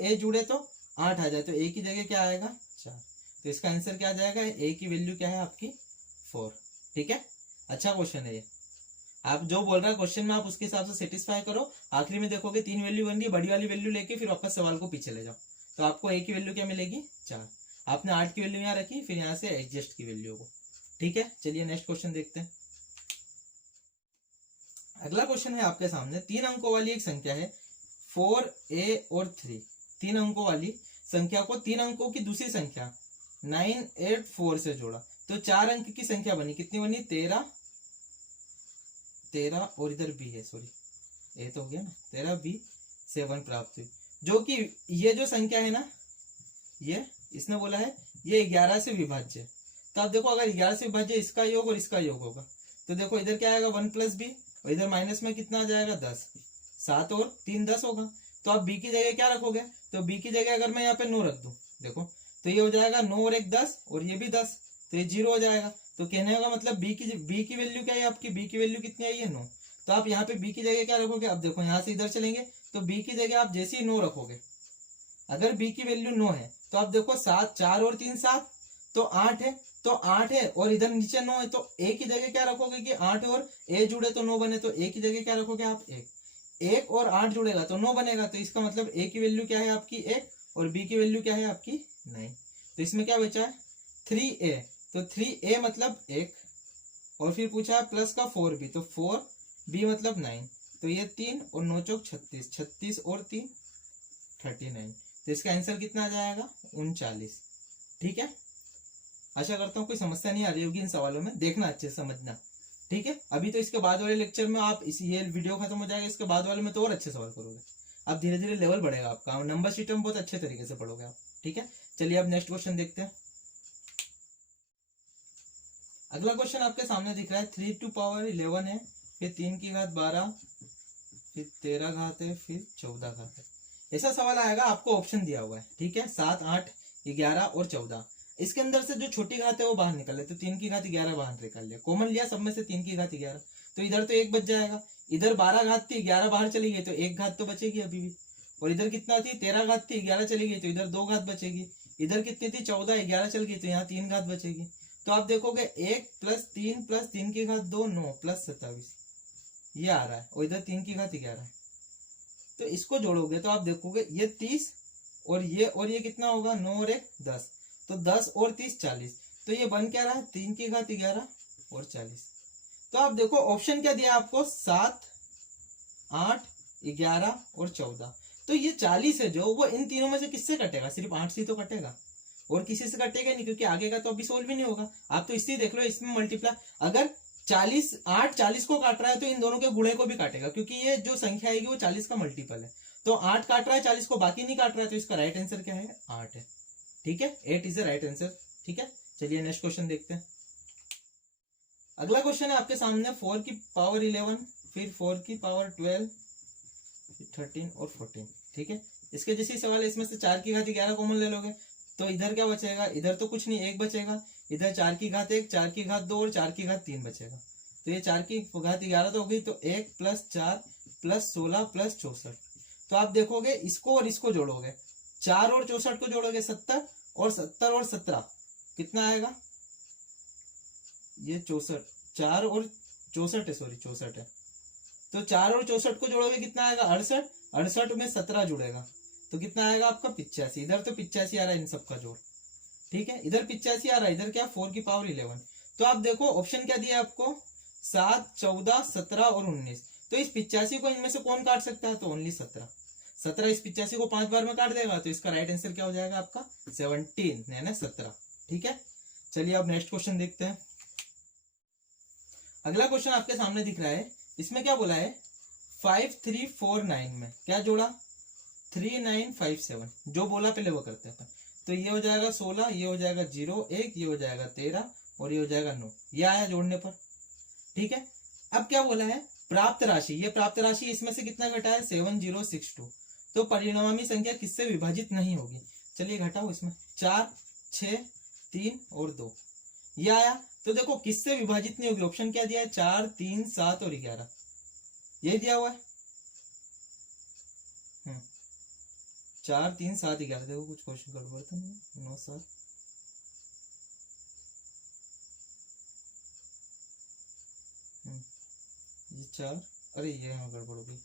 A जुड़े तो 8 आ जाए, तो A की जगह क्या आएगा 4, तो इसका आंसर क्या आ जाएगा, ए की वैल्यू क्या है आपकी 4। ठीक है, अच्छा क्वेश्चन है ये। आप जो बोल रहा है क्वेश्चन में आप उसके हिसाब से सेटिस्फाई करो। आखिरी में देखोगे 3 वैल्यू बन गई, बड़ी वाली वैल्यू लेके फिर वापस सवाल को पीछे ले जाओ, तो आपको ए की वैल्यू क्या मिलेगी 4। आपने 8 की वैल्यू यहाँ रखी, फिर यहाँ से एडजस्ट की वैल्यू को। ठीक है, चलिए नेक्स्ट क्वेश्चन देखते हैं। अगला क्वेश्चन है आपके सामने, 3 अंकों वाली एक संख्या है 4a और 3। 3 अंकों वाली संख्या को 3 अंकों की दूसरी संख्या 984 से जोड़ा, तो 4 अंक की संख्या बनी, कितनी बनी 13 और इधर b है, सॉरी ए तो हो गया ना, 13b 7 प्राप्त हुई। जो कि ये जो संख्या है ना, ये इसने बोला है ये 11 से विभाज्य है। तो आप देखो अगर 11 से विभाज्य इसका योग और इसका योग होगा, तो देखो इधर क्या आएगा 1 + b, और इधर माइनस में कितना आ जाएगा 10, 7 और 3 10 होगा। तो आप b की जगह क्या रखोगे, तो b की जगह अगर मैं यहाँ पे 9 रख दूं, देखो तो ये हो जाएगा 9 और 1 10, और ये भी 10, तो ये 0 हो जाएगा। तो कहने का मतलब b की वैल्यू क्या है आपकी, b की वैल्यू कितनी आई है 9। तो आप यहाँ पे b की जगह क्या रखोगे, अब देखो यहाँ से इधर चलेंगे तो b की जगह आप जैसे ही 9 रखोगे, अगर b की वैल्यू 9 है तो आप देखो 7, 4 और 3 7, तो 8 है, तो 8 है और इधर नीचे 9 है, तो a की जगह क्या रखोगे कि 8 और a जुड़े तो 9 बने, तो a की जगह क्या रखोगे आप 1 और 8 जुड़ेगा तो 9 बनेगा। तो इसका मतलब a की वैल्यू क्या है आपकी 1 और b की वैल्यू क्या है आपकी 9। तो इसमें क्या बचा है 3a, तो 3a मतलब 1, और फिर पूछा है प्लस का 4b, तो 4b मतलब 9, तो ये 3 और 9 चौक 36, 36 और 3 39, तो इसका आंसर कितना आ जाएगा 39। ठीक है, आशा करता हूँ कोई समस्या नहीं आ रही होगी इन सवालों में, देखना अच्छे से समझना। ठीक है, अभी तो इसके बाद वाले लेक्चर में आप ये वीडियो खत्म हो जाएगा, इसके बाद वाले में तो और अच्छे सवाल करोगे, अब धीरे धीरे लेवल बढ़ेगा आपका, नंबर सिस्टम बहुत अच्छे तरीके से पढ़ोगे आप। ठीक है, चलिए अब नेक्स्ट क्वेश्चन देखते हैं। अगला क्वेश्चन आपके सामने दिख रहा है 3 टू पावर 11 है, फिर 3 की घात 12, फिर 13 घात है, फिर 14 घात है। ऐसा सवाल आएगा, आपको ऑप्शन दिया हुआ है। ठीक है, 7 8 11 और 14, इसके अंदर से जो छोटी घात है वो बाहर निकाल ले, तो 3 की घात 11 बाहर निकाल लिया, कॉमन लिया सब में से 3 की घात 11, तो इधर तो 1 बच जाएगा, इधर 12 घात थी 11 बाहर चली गई तो 1 घात तो बचेगी अभी भी, और इधर कितना थी 13 घात थी 11 चली गई तो इधर 2 घात बचेगी, इधर कितनी थी 14 11 चल गई तो यहाँ 3 घात बचेगी। तो आप देखोगे 1 + 3 की घात 2 9 + 27 ये आ रहा है, और इधर 3 की घात 11 है, तो इसको जोड़ोगे तो आप देखोगे ये 30 और ये कितना होगा 9 और 1 10, तो 10 और 30 40, तो ये बन क्या रहा है 3 की घात 11 और 40। तो आप देखो ऑप्शन क्या दिया आपको 7 8 11 और 14, तो ये 40 है जो वो इन तीनों में से किससे कटेगा, सिर्फ 8 से तो कटेगा और किसी से कटेगा नहीं, क्योंकि आगे का तो अभी सोल्व भी नहीं होगा। आप तो इससे देख लो, इसमें मल्टीप्लाई अगर 8 40 को काट रहा है तो इन दोनों के गुणे को भी काटेगा, क्योंकि ये जो संख्या आएगी वो 40 का मल्टीपल है, तो 8 काट रहा है 40 को, बाकी नहीं काट रहा है, तो इसका राइट आंसर क्या है 8 है। ठीक है, 8 इज द राइट आंसर। ठीक है, चलिए नेक्स्ट क्वेश्चन देखते हैं। अगला क्वेश्चन है आपके सामने 4 की पावर 11, फिर 4 की पावर 12, फिर 13 और 14। ठीक है, इसके जैसे सवाल है, इसमें से 4 की घात 11 कॉमन ले लोगे तो इधर क्या बचेगा, इधर तो कुछ नहीं 1 बचेगा, इधर 4 की घात 1 4 की घात 2 और 4 की घात 3 बचेगा, तो ये 4 की घात 11 तो हो गई, तो 1 + 4 + 16 + 64। तो आप देखोगे इसको और इसको जोड़ोगे, 4 और 64 को जोड़ोगे 70 और 70 और 17 कितना आएगा, ये 64 4 और 64 है, सॉरी 64 है, तो 4 और 64 को जोड़ोगे कितना आएगा 68, 68 में 17 जुड़ेगा तो कितना आएगा आपका 85। इधर तो 85 आ रहा है इन सबका जोड़। ठीक है, इधर 85 आ रहा है, इधर क्या 4 की पावर 11। तो आप देखो ऑप्शन क्या दिया आपको 7 14 17 और 19, तो इस 85 को इनमें से कौन काट सकता है, तो ओनली 17। 17 इस 85 को 5 बार में काट देगा, तो इसका राइट आंसर क्या हो जाएगा आपका 17 यानी 17। ठीक है, चलिए अब नेक्स्ट क्वेश्चन देखते हैं। अगला क्वेश्चन आपके सामने दिख रहा है, इसमें क्या बोला है 5 3 4 9 में क्या जोड़ा 3 9 5 7, जो बोला पहले वो करते हैं। तो ये हो जाएगा 16, ये हो जाएगा 0 1, ये हो जाएगा 13 और ये हो जाएगा 9, ये आया जोड़ने पर। ठीक है, अब क्या बोला है प्राप्त राशि, ये प्राप्त राशि इसमें से कितना घटा है 7062, तो परिणामी संख्या किससे विभाजित नहीं होगी। चलिए घटाओ, इसमें 4 6 3 और 2 ये आया, तो देखो किससे विभाजित नहीं होगी, ऑप्शन क्या दिया है 4 3 7 और 11 ये दिया हुआ है। 4 3 7 11, देखो कुछ क्वेश्चन गड़बड़ था 9 7 ये 4, अरे ये यहाँ गड़बड़ हो गई,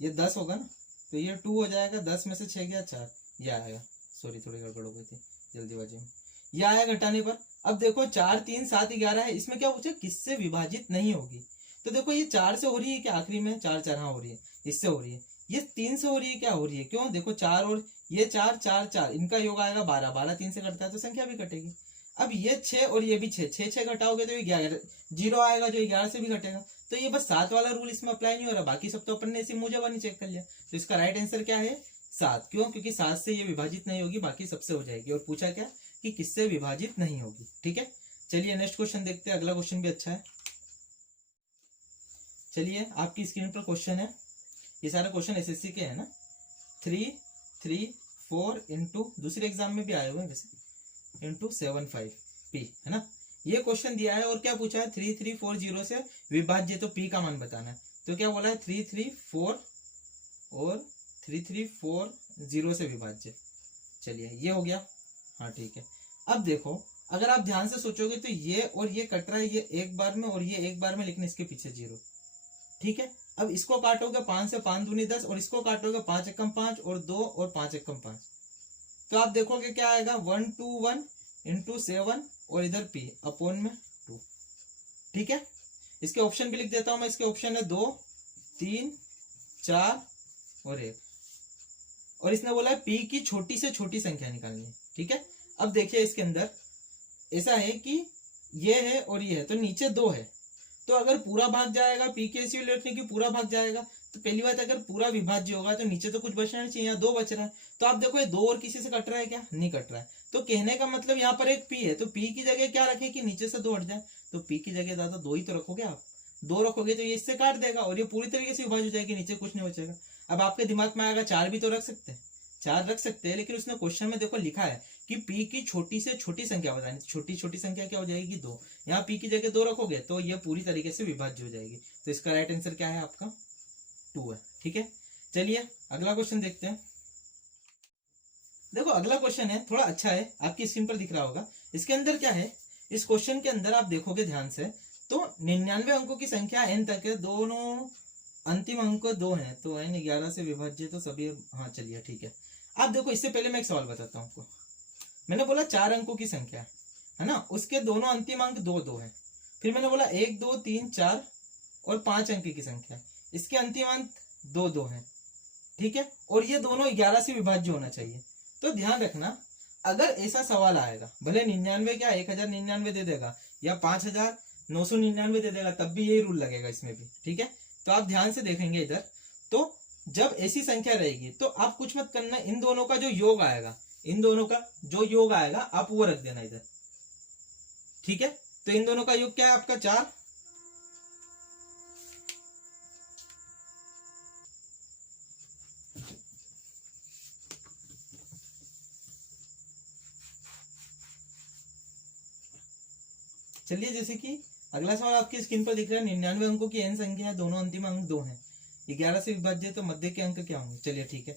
ये 10 होगा ना, तो ये 2 हो जाएगा, 10 में से 6 गया 4, ये आएगा, सॉरी थोड़ी गड़बड़ हो गई थी जल्दीबाजी में, ये आया घटाने पर। अब देखो 4 3 7 11 है, इसमें क्या पूछे किससे विभाजित नहीं होगी, तो देखो ये 4 से हो रही है क्या, आखिरी में 4 4 हाँ हो रही है, इससे हो रही है, ये 3 से हो रही है क्या, हो रही है, क्यों, देखो 4 और ये 4 4 4 इनका योग आएगा 12, 12 3 से कटता है तो संख्या भी कटेगी। अब ये 6 और ये भी 6, 6 6 घटाओगे तो ये 11 जीरो आएगा, जो 11 से भी घटेगा, तो ये बस 7 वाला रूल इसमें अप्लाई नहीं हो रहा, बाकी सब तो अपन ने इसी मुझे वाली चेक कर लिया, तो इसका राइट आंसर क्या है 7, क्यों, क्योंकि 7 से ये विभाजित नहीं होगी, बाकी सबसे हो जाएगी, और पूछा क्या कि किससे विभाजित नहीं होगी। ठीक है, चलिए नेक्स्ट क्वेश्चन देखते हैं, अगला क्वेश्चन भी अच्छा है। चलिए आपकी स्क्रीन पर क्वेश्चन है, ये सारा क्वेश्चन एसएससी के है ना, 3 3 4 इंटू, दूसरे एग्जाम में भी आए हुए हैं वैसे, इंटू 7 5 पी है ना, ये क्वेश्चन दिया है, और क्या पूछा है 3 3 4 0 से विभाज्य, तो पी का मान बताना है, तो क्या बोला है 3 3 4 और 3 3 4 0 से विभाज्य, चलिए ये हो गया, हाँ ठीक है। अब देखो अगर आप ध्यान से सोचोगे तो ये और ये कट रहा है, ये एक बार में और ये एक बार में, लेकिन इसके पीछे 0, ठीक है। अब इसको काटोगे 5 से 5 दूनी 10, और इसको काटोगे 5 एकम 5 और 2 और 5 एकम 5, तो आप देखोगे क्या आएगा 1 2 1 इंटू 7 और इधर पी अपॉन में 2, ठीक है। इसके ऑप्शन भी लिख देता हूं मैं, इसके ऑप्शन है 2 3 4 और 1, और इसने बोला है पी की छोटी से छोटी संख्या निकालनी है, ठीक है। अब देखिए इसके अंदर ऐसा है कि ये है और ये है, तो नीचे 2 है, तो अगर पूरा भाग जाएगा, पी के ऐसी लिखने की पूरा भाग जाएगा, तो पहली बात अगर पूरा विभाज्य होगा तो नीचे तो कुछ बचना नहीं चाहिए, यहाँ 2 बच रहा है, तो आप देखो ये 2 और किसी से कट रहा है क्या, नहीं कट रहा है, तो कहने का मतलब यहाँ पर एक पी है, तो पी की जगह क्या रखे कि नीचे से 2 हट जाए, तो पी की जगह दादा 2 ही तो रखोगे आप, 2 रखोगे तो ये इससे काट देगा और ये पूरी तरीके से विभाज्य हो जाएगी, नीचे कुछ नहीं बचेगा। अब आपके दिमाग में आएगा 4 भी तो रख सकते हैं, 4 रख सकते हैं, लेकिन उसने क्वेश्चन में देखो लिखा है कि पी की छोटी से छोटी संख्या बतानी, छोटी छोटी संख्या क्या हो जाएगी 2, यहाँ पी की जगह 2 रखोगे तो ये पूरी तरीके से विभाज्य हो जाएगी, तो इसका राइट आंसर क्या है आपका 2 है, ठीक है। चलिए अगला क्वेश्चन देखते हैं। देखो अगला क्वेश्चन है थोड़ा अच्छा है, आपकी स्क्रीन पर दिख रहा होगा, इसके अंदर क्या है, इस क्वेश्चन के अंदर आप देखोगे ध्यान से तो 99 अंकों की संख्या n तक है, दोनों अंतिम अंक 2 है, तो n 11 से विभाज्य, तो सभी, हाँ चलिए ठीक है। आप देखो इससे पहले मैं एक सवाल बताता हूँ आपको, मैंने बोला 4 अंकों की संख्या है ना, उसके दोनों अंतिम अंक 2 2 है, फिर मैंने बोला 1 2 3 4 और 5 अंक की संख्या, इसके अंतिम अंक 2 2 है, ठीक है, और ये दोनों 11 से विभाज्य होना चाहिए। तो ध्यान रखना अगर ऐसा सवाल आएगा, भले 99 क्या 1099 दे देगा या 5999 दे देगा, तब भी यही रूल लगेगा इसमें भी, ठीक है। तो आप ध्यान से देखेंगे इधर, तो जब ऐसी संख्या रहेगी तो आप कुछ मत करना, इन दोनों का जो योग आएगा, इन दोनों का जो योग आएगा आप वो रख देना इधर, ठीक है। तो इन दोनों का योग क्या है आपका 4, चलिए जैसे कि अगला सवाल आपकी स्क्रीन पर दिख रहा है, 99 अंकों की n संख्या है, दोनों अंतिम अंक 2 हैं, 11 से विभाज्य, तो मध्य के अंक क्या होंगे, चलिए ठीक है।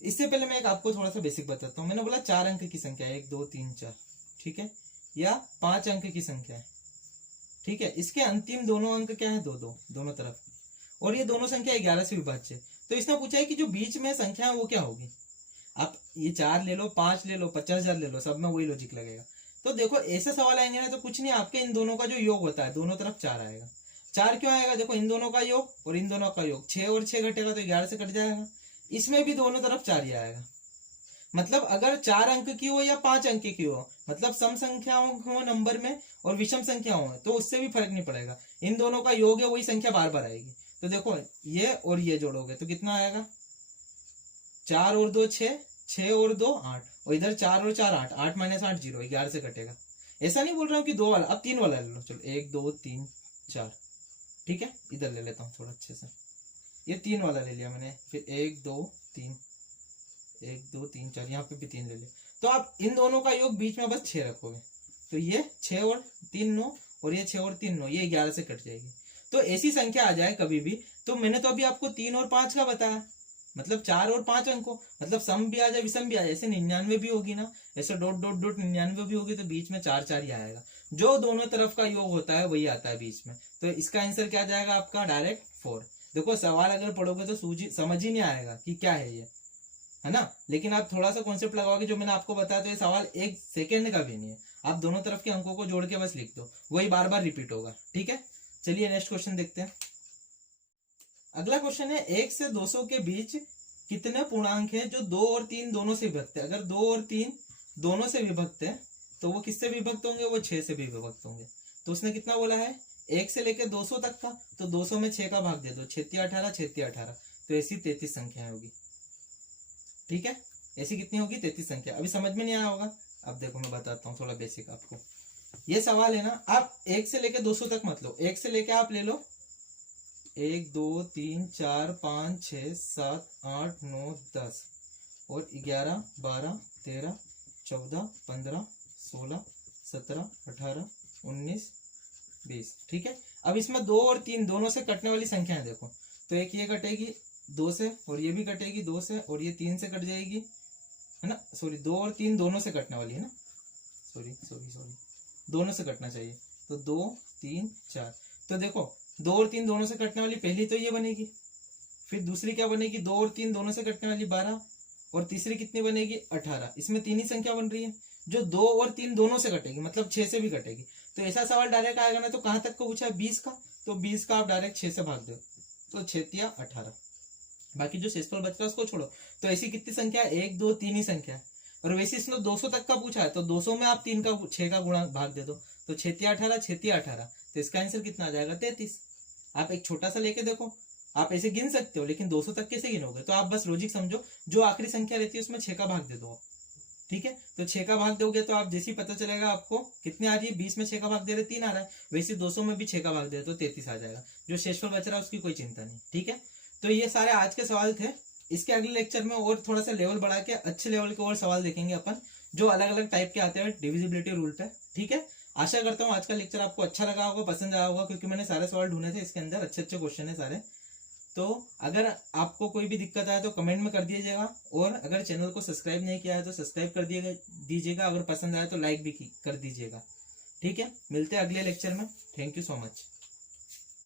इससे पहले मैं एक आपको थोड़ा सा बेसिक बताता हूँ, मैंने बोला 4 अंक की संख्या है 1 2 3 4, ठीक है, या 5 अंक की संख्या है, ठीक है, इसके अंतिम दोनों अंक क्या है 2 2 दोनों तरफ, और ये दोनों संख्या 11 से विभाज्य है, तो इसने पूछा है कि जो बीच में संख्या है वो क्या होगी। आप ये 4 ले लो 5 ले लो 50,000 ले लो, सब में वही लॉजिक लगेगा। तो देखो ऐसे सवाल आएंगे ना तो कुछ नहीं, आपके इन दोनों का जो योग होता है दोनों तरफ 4 आएगा। 4 क्यों आएगा, देखो इन दोनों का योग और इन दोनों का योग, 6 और 6 घटेगा तो 11 से कट जाएगा, इसमें भी दोनों तरफ 4 ही आएगा। मतलब अगर 4 अंक की हो या 5 अंक की हो, मतलब सम संख्याओं हो नंबर में और विषम संख्या हो, तो उससे भी फर्क नहीं पड़ेगा, इन दोनों का योग है वही संख्या बार बार आएगी। तो देखो ये और ये जोड़ोगे तो कितना आएगा, 4 और 2 6, 6 और 2 8, और इधर 4 और 4 8, 8 माइनस 8 0, 11 से कटेगा। ऐसा नहीं बोल रहा हूँ कि 2 वाला, अब 3 वाला ले लो, चलो 1 2 3 4, ठीक है, इधर ले लेता हूँ थोड़ा अच्छे से, ये 3 वाला ले लिया मैंने, फिर 1 2 3 1 2 3 4, यहाँ पे भी 3 ले लिया। तो आप इन दोनों का योग बीच में बस 6 रखोगे, तो ये 6 और 3 9, और ये 6 और 3 9, ये 11 से कट जाएगी। तो ऐसी संख्या आ जाए कभी भी, तो मैंने तो अभी आपको 3 और 5 का बताया, मतलब 4 और 5 अंकों, मतलब सम भी आ जाए विषम भी आ जाए, ऐसे 99 भी होगी ना, ऐसे डॉट डॉट डॉट 99 भी होगी, तो बीच में 4 4 ही आएगा, जो दोनों तरफ का योग होता है वही आता है बीच में। तो इसका आंसर क्या जाएगा आपका, डायरेक्ट 4। देखो सवाल अगर पढ़ोगे तो समझ ही नहीं आएगा कि क्या है ये, है ना, लेकिन आप थोड़ा सा कॉन्सेप्ट लगाओगे जो मैंने आपको बताया, तो ये सवाल 1 सेकेंड का भी नहीं है, आप दोनों तरफ के अंकों को जोड़ के बस लिख दो, वही बार बार रिपीट होगा। ठीक है, चलिए नेक्स्ट क्वेश्चन देखते हैं। अगला क्वेश्चन है 1 से 200 के बीच कितने पूर्णांक है जो 2 और 3 दोनों से विभक्त है। अगर 2 और 3 दोनों से विभक्त है तो वो किससे विभक्त होंगे, वो 6 से भी विभक्त होंगे। तो उसने कितना बोला है, 1 से लेकर 200 तक का, तो 200 में 6 का भाग दे दो, 6 18 6 18, तो ऐसी 33 संख्या होगी। ठीक है, ऐसी कितनी होगी, 33 संख्या। अभी समझ में नहीं आया होगा, अब देखो मैं बताता हूँ थोड़ा बेसिक आपको। ये सवाल है ना, आप 1 से लेकर 200 तक मत लो, 1 से लेकर आप ले लो 1 2 3 4 5 6 7 8 9 10 और 11 12 13 14 15 16 17 18 19 20। ठीक है, अब इसमें 2 और 3 दोनों से कटने वाली संख्या है देखो, तो एक ये कटेगी 2 से, और ये भी कटेगी 2 से, और ये 3 से कट जाएगी, है ना, सॉरी 2 और 3 दोनों से कटने वाली है ना, सॉरी दोनों से कटना चाहिए, तो 2 3 4। तो देखो 2 और 3 दोनों से कटने वाली पहली तो ये बनेगी, फिर दूसरी क्या बनेगी, 2 और 3 दोनों से कटने वाली 12, और तीसरी कितनी बनेगी 18। इसमें 3 ही संख्या बन रही है जो 2 और 3 दोनों से कटेगी, मतलब 6 से भी कटेगी। तो ऐसा सवाल डायरेक्ट आएगा ना, तो कहां तक को पूछा है, 20 का, तो 20 का आप डायरेक्ट 6 से भाग दो, तो 6 18, बाकी जो शेषफल बच रहा है उसको छोड़ो। तो ऐसी कितनी संख्या, 1 2 3 ही संख्या है। और वैसे इसने 200 तक का पूछा है, तो 200 में आप 3 का 6 का गुणा भाग दे दो, तो 6 18 6 18, तो इसका आंसर कितना आ जाएगा, 33। आप एक छोटा सा लेके देखो, आप ऐसे गिन सकते हो, लेकिन 200 तक कैसे गिनोगे, तो आप बस लॉजिक समझो, जो आखिरी संख्या रहती है उसमें 6 का भाग दे दो। ठीक है, तो 6 का भाग दोगे तो आप जैसे ही पता चलेगा आपको कितने आ रही है, 20 में 6 का भाग दे रहे 3 आ रहा है, वैसे 200 में भी 6 का भाग दे तो 33 आ जाएगा। जो शेषफल बच रहा है उसकी कोई चिंता नहीं। ठीक है, तो ये सारे आज के सवाल थे। इसके अगले लेक्चर में और थोड़ा सा लेवल बढ़ा के अच्छे लेवल के और सवाल देखेंगे अपन, जो अलग अलग टाइप के आते हैं डिविजिबिलिटी रूल पे। ठीक है, आशा करता हूँ आज का लेक्चर आपको अच्छा लगा होगा, पसंद आया होगा, क्योंकि मैंने सारे सवाल ढूंढे थे, इसके अंदर अच्छे अच्छे क्वेश्चन है सारे। तो अगर आपको कोई भी दिक्कत आए तो कमेंट में कर दीजिएगा, और अगर चैनल को सब्सक्राइब नहीं किया है तो सब्सक्राइब कर दीजिएगा, अगर पसंद आए तो लाइक भी कर दीजिएगा। ठीक है, मिलते हैं अगले लेक्चर में। Thank you so much.